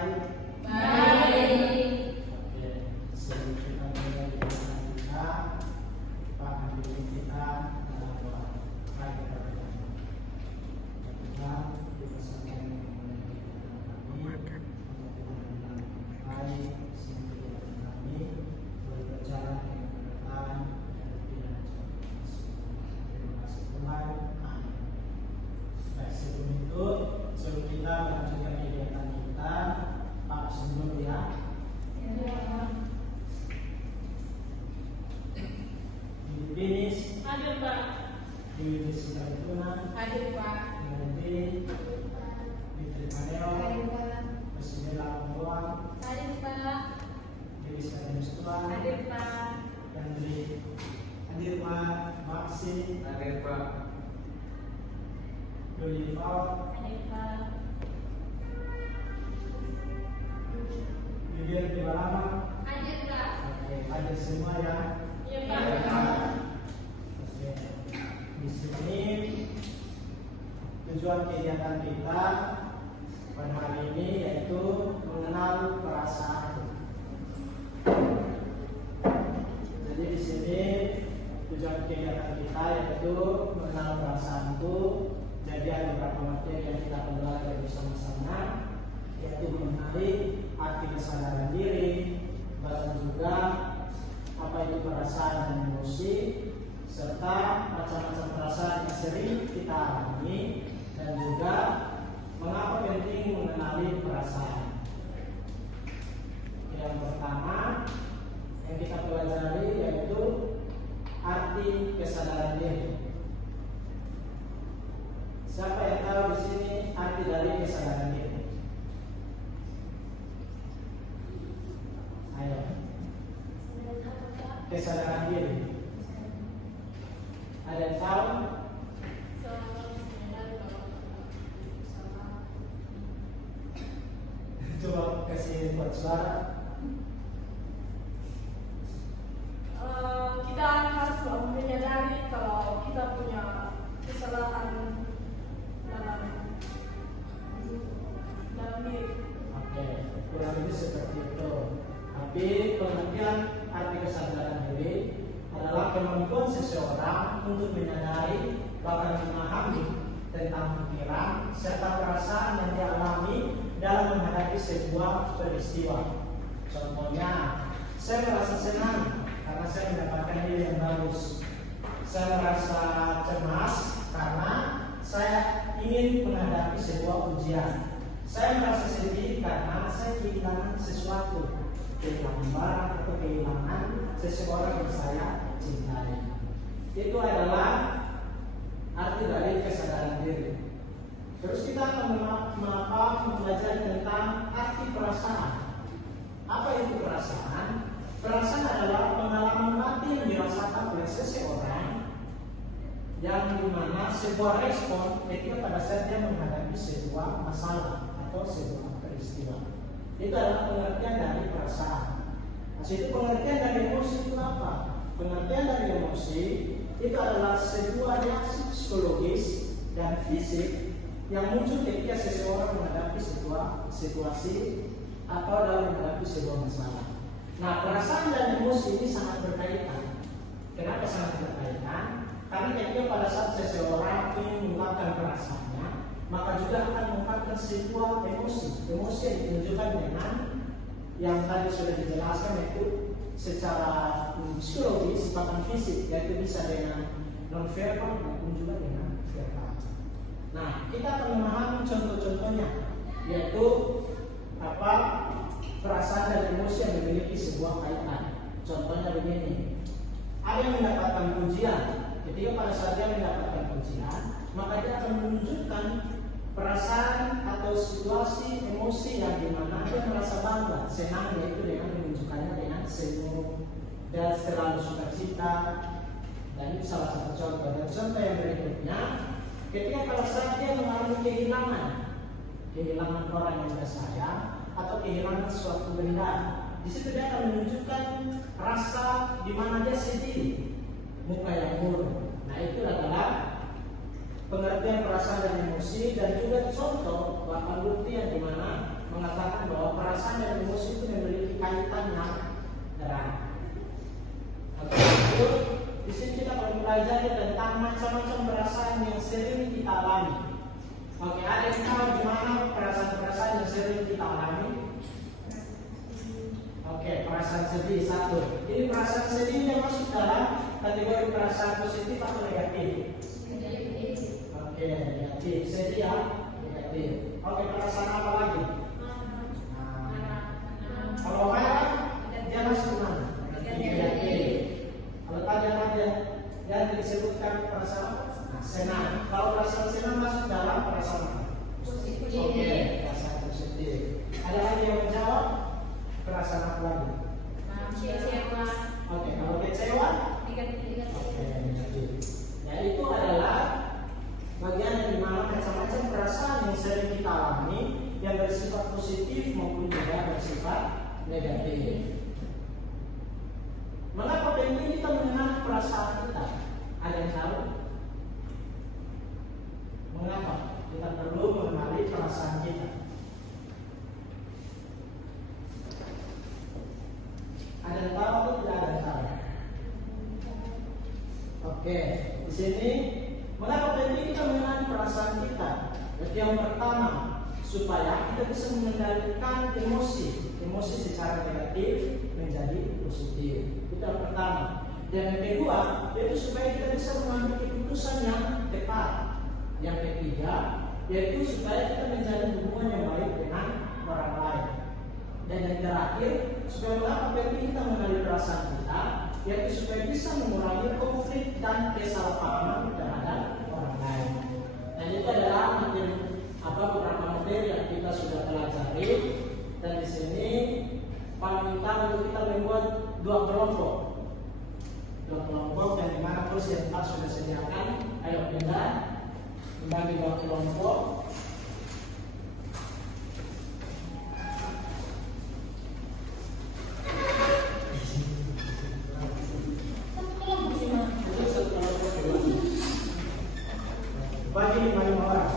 baik? Baik. Oke, sebelum kita mulai kegiatan kita, Pak Ambil kita dalam doa. Baik, kita berdoa. Tuhan, kita sampai memulai kegiatan kami, untuk Tuhan baik, sehingga kegiatan kami boleh berjalan dengan berkenan dan tidak terjadi. Terima kasih Tuhan. Amin. Baik, sebelum kita melanjutkan kegiatan kita, Pak sebelum ya. Finish. Hadir Pak. Di Sikarutuna. Hadir Pak. Nanti di Trimaneo. Presiden Labuan. Hadir Pak. Di Sikarutuna. Hadir Pak. Dan di hadir Pak Maksi. Hadir Pak. Doli Paul. Hadir Pak. Bibir di Balama. Hadir Pak. Oke, hadir semua ya. Iya Pak. Oke. Di sini tujuan kegiatan kita pada hari ini yaitu mengenal perasaan. Jadi di sini tujuan kegiatan kita yaitu mengenal perasaan itu. Jadi ada beberapa materi yang kita akan belajar bersama-sama, yaitu mengenali arti kesadaran diri, dan juga apa itu perasaan dan emosi, serta macam-macam perasaan yang sering kita alami, dan juga mengapa penting mengenali perasaan. Yang pertama yang kita pelajari yaitu arti kesadaran diri. Siapa yang tahu di sini arti dari kesadaran diri? Ayo. Kesadaran diri. Ada yang tahu? Coba kasih buat suara. Kita harus menyadari kalau kita punya kesalahan dalam diri. Oke, kurang lebih seperti itu. Tapi pengertian arti kesadaran diri adalah kemampuan seseorang untuk menyadari bahkan memahami tentang pikiran serta perasaan yang dialami dalam menghadapi sebuah peristiwa. Contohnya, saya merasa senang karena saya mendapatkan nilai yang bagus. Saya merasa cemas karena saya ingin menghadapi sebuah ujian. Saya merasa sedih karena saya kehilangan sesuatu, kehilangan barang atau kehilangan seseorang yang saya cintai. Itu adalah arti dari kesadaran diri. Terus kita akan mempelajari tentang arti perasaan. Apa itu perasaan? Perasaan adalah pengalaman batin yang dirasakan oleh seseorang yang dimana sebuah respon ketika pada saat dia menghadapi sebuah masalah atau sebuah peristiwa. Itu adalah pengertian dari perasaan. Nah, itu pengertian dari emosi itu apa? Pengertian dari emosi itu adalah sebuah reaksi psikologis dan fisik yang muncul ketika seseorang menghadapi sebuah situasi atau dalam menghadapi sebuah masalah. Nah, perasaan dan emosi ini sangat berkaitan. Kenapa sangat berkaitan? Karena ketika pada saat seseorang ingin mengungkapkan perasaannya, maka juga akan mengungkapkan sebuah emosi. Emosi yang ditunjukkan dengan yang tadi sudah dijelaskan yaitu secara psikologis, bahkan fisik, yaitu bisa dengan non-verbal maupun juga dengan verbal. Nah, kita akan memahami contoh-contohnya, yaitu perasaan dan emosi yang memiliki sebuah kaitan. Contohnya begini, ada yang mendapatkan pujian. Ketika pada saat dia mendapatkan pujian, maka dia akan menunjukkan perasaan atau situasi emosi yang dimana dia merasa bangga, senang, yaitu dengan menunjukkannya dengan senyum dan selalu sukacita. Dan itu salah satu contoh. Dan contoh yang berikutnya, ketika pada saat dia mengalami kehilangan orang yang dia sayang atau kehilangan suatu benda, di situ dia akan menunjukkan rasa di mana dia sedih, muka yang murung. Nah, itu adalah pengertian perasaan dan emosi, dan juga contoh bahkan bukti yang dimana mengatakan bahwa perasaan dan emosi itu memiliki kaitan yang erat. Oke, itu di sini kita akan belajar tentang macam-macam perasaan yang sering kita alami. Oke, ada yang tahu gimana perasaan-perasaan yang sering kita alami? Oke, perasaan sedih satu. Ini perasaan sedih yang masuk dalam kategori perasaan positif atau negatif? Oke, negatif. Sedih ya, negatif. Oke, perasaan apa lagi? Kalau marah, dia masuk mana? Negatif. Kalau tadi ada yang disebutkan perasaan senang. Kalau perasaan senang masuk dalam perasaan apa? Oke, perasaan positif. Ada lagi yang menjawab? Perasaan apa lagi? Oke, kalau kecewa? Oke, negatif. Ya, itu adalah bagian yang dimana macam-macam perasaan yang sering kita alami yang bersifat positif maupun juga bersifat negatif. Mengapa penting kita mengenal perasaan kita? Ada yang tahu? Mengapa kita perlu mengenali perasaan kita? Ada yang tahu atau tidak ada yang tahu? Oke, di sini mengapa penting kita mengenali perasaan kita? Jadi yang pertama, supaya kita bisa mengendalikan emosi secara negatif menjadi positif. Itu yang pertama. Dan yang kedua, yaitu supaya kita bisa mengambil keputusan yang tepat. Yang ketiga, yaitu supaya kita menjalin hubungan yang baik dengan orang lain. Dan yang terakhir, supaya mengapa penting kita mengenali perasaan kita, yaitu supaya bisa mengurangi konflik dan kesalahpahaman terhadap orang lain. Dan itu adalah beberapa materi yang kita sudah pelajari. Dan di sini paling utama untuk kita membuat dua kelompok yang dimana kursi yang Pak sudah sediakan. Ayo kita membagi dua kelompok. Bagi 5 orang.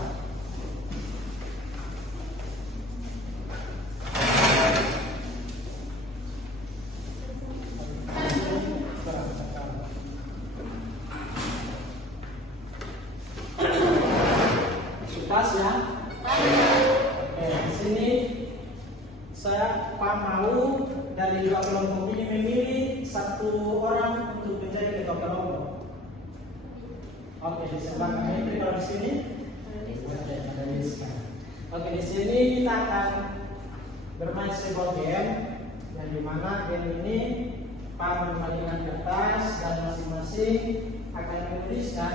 Sukas ya. Oke, di sini saya Pak mau dari dua kelompok ini memilih satu orang untuk menjadi ketua kelompok. Oke, di sebelah kanan ini kalau di sini. Oke, di sini kita akan bermain sebuah game yang dimana game ini Pak memberikan kertas dan masing-masing akan menuliskan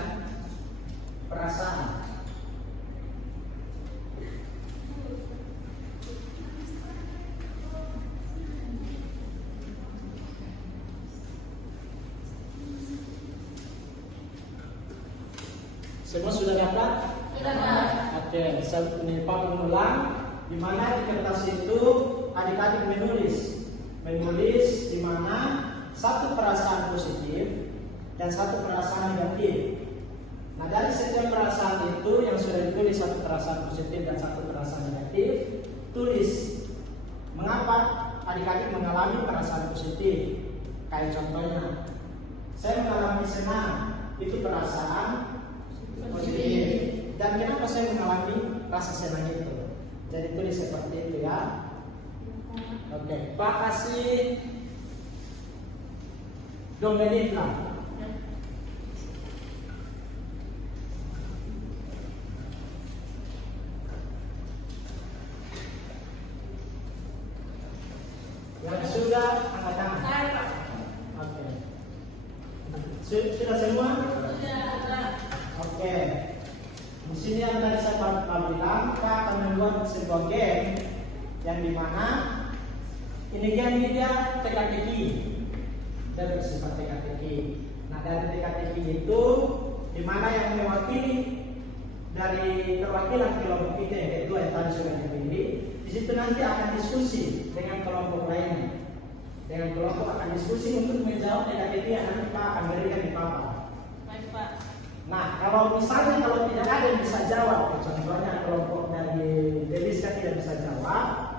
perasaan. Semua sudah dapat? Sudah. Oke, saya Pak mengulang. Di mana di kertas itu adik-adik menulis di mana satu perasaan positif dan satu perasaan negatif. Nah, dari setiap perasaan itu yang sudah ditulis satu perasaan positif dan satu perasaan negatif, tulis mengapa adik-adik mengalami perasaan positif. Kayak contohnya, saya mengalami senang, itu perasaan positif. Dan kenapa saya mengalami rasa senang itu? Jadi tulis seperti itu ya. Oke, Pak kasih 2 menit lah. Yang sudah angkat tangan. Oke. Sudah semua? Sudah. Oke. Di sini yang tadi saya bilang, Pak akan membuat sebuah game yang dimana ini game ini dia teka-teki, dan bersifat teka-teki. Nah, dari teka-teki itu dimana yang mewakili dari perwakilan kelompok kita yang kedua yang tadi sudah dipilih, di situ nanti akan diskusi dengan kelompok lainnya. Dengan kelompok akan diskusi untuk menjawab teka-teki yang nanti Pak akan berikan di papan. Baik, Pak. Nah, kalau tidak ada yang bisa jawab, contohnya kelompok dari Deliska tidak bisa jawab,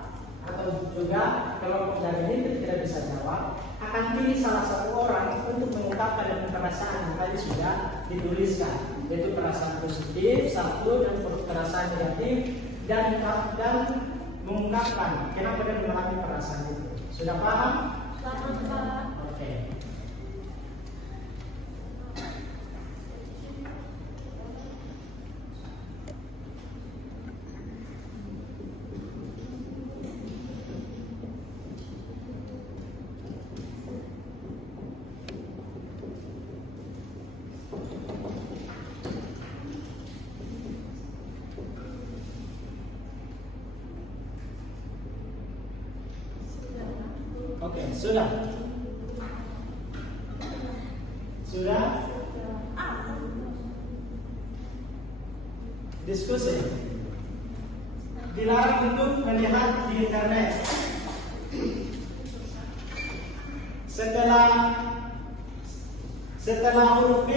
juga kelompok dari ini tidak bisa jawab, akan pilih salah satu orang untuk mengungkapkan dengan perasaan yang tadi sudah dituliskan, yaitu perasaan positif satu dan perasaan negatif, dan mengungkapkan kenapa dia mengalami perasaan itu. Sudah paham? Selamat. Oke. Oke, sudah. Sudah? Diskusi. Dilarang untuk melihat di internet. Setelah huruf B,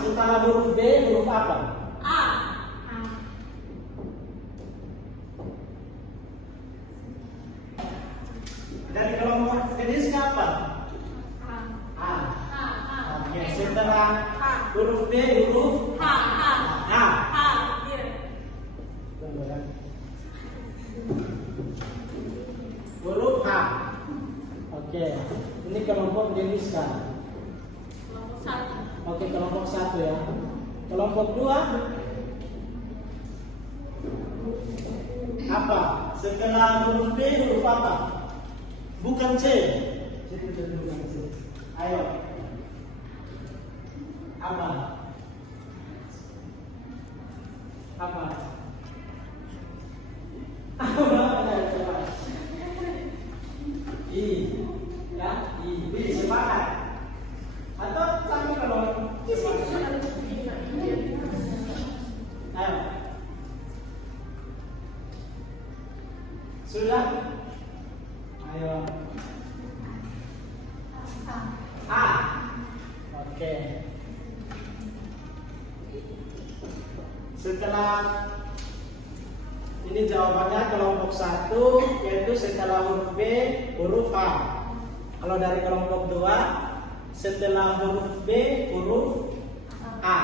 setelah huruf B, huruf apa? A. Dari kelompok jenis apa? A. Oke, setelah huruf B, huruf H. Huruf H. Oke, ini kelompok jenis kan? Oke, kelompok 1 ya. Kelompok 2 apa? Setelah huruf B, huruf apa? Bukan C. Ayo. Apa? Apa? I. Ya, I. Sepakat. Atau tapi kalau ayo. Sudah? Ayo. A. Oke. Setelah ini jawabannya kelompok 1, yaitu setelah huruf B, huruf H. Kalau dari kelompok 2, setelah huruf B, huruf A.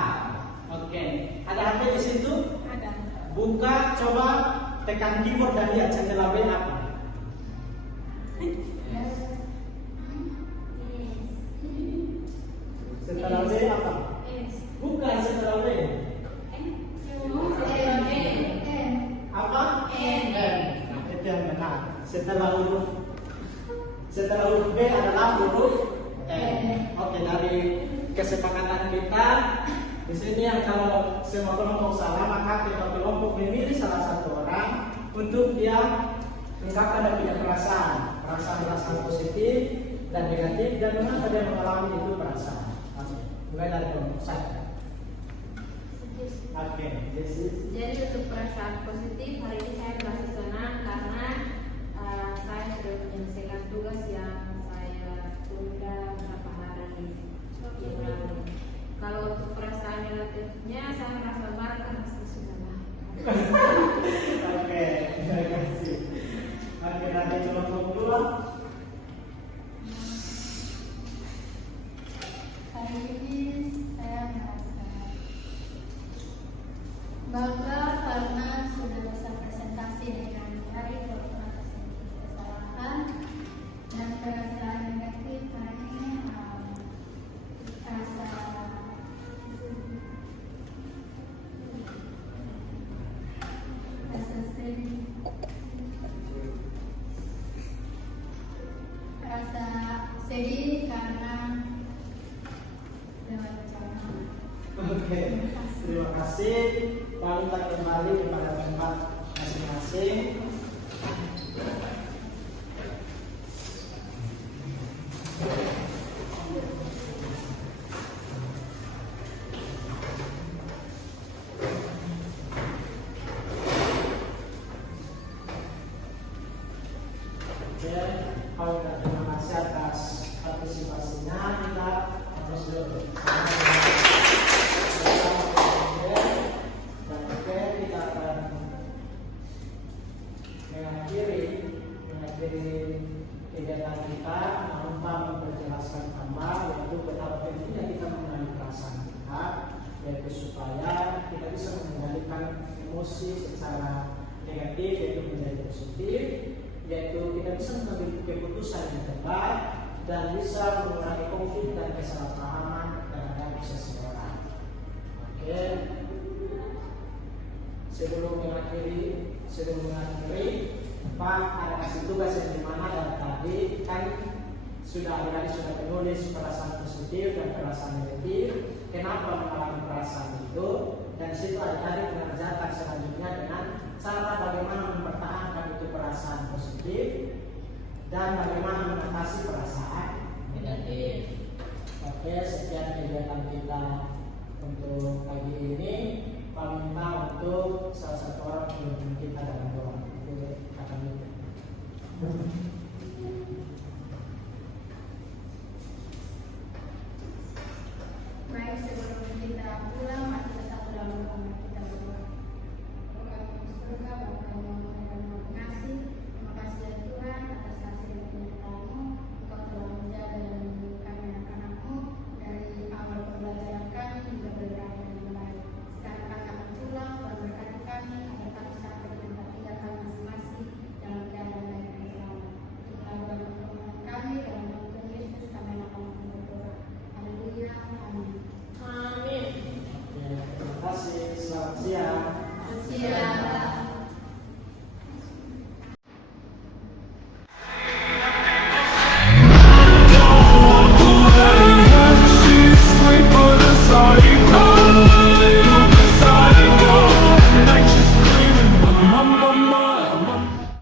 Oke. Ada HP di situ? Ada. Buka, coba tekan keyboard dan lihat setelah B apa? Setelah B apa? Bukan setelah B. Apa? N. Nah, itu yang benar. Setelah huruf B adalah huruf N. Oke, dari kesepakatan kita di sini yang kalau semua kelompok salah, maka kita kelompok memilih salah satu orang untuk dia mengungkapkan punya perasaan positif dan negatif, dan mengapa dia mengalami itu perasaan. Mulai dari kelompok 1. Oke, Jadi untuk perasaan positif hari ini saya merasa senang karena saya sudah menyelesaikan tugas yang saya tunda beberapa hari yang lalu. Kalau untuk perasaan negatifnya saya merasa marah karena saya sudah marah. Oke, terima kasih. Oke, dari kelompok 2. Hari ini saya merasa bangga karena sudah bisa presentasi dengan baik walaupun ada sedikit kesalahan, dan perasaan negatif hari ini rasa sedih, rasa sedih karena Oke, terima kasih. Lalu kita kembali kepada tempat masing-masing. Oke, terima kasih atas partisipasinya. Kita harus dulu. Dan kita akan mengakhiri emosi secara negatif yaitu menjadi positif, yaitu kita bisa mengambil keputusan yang tepat dan bisa mengurangi konflik dan kesalahpahaman terhadap seseorang. Oke. Sebelum mengakhiri, Pak ada kasih tugas yang dimana dari tadi kan sudah menulis perasaan positif dan perasaan negatif. Kenapa mengalami perasaan itu? Dan situ ada tadi mengerjakan selanjutnya dengan cara bagaimana mempertahankan itu perasaan positif dan bagaimana mengatasi perasaan negatif. Oke, sekian kegiatan kita untuk pagi ini. Pak minta untuk salah satu orang yang kita dalam doa. Itu akan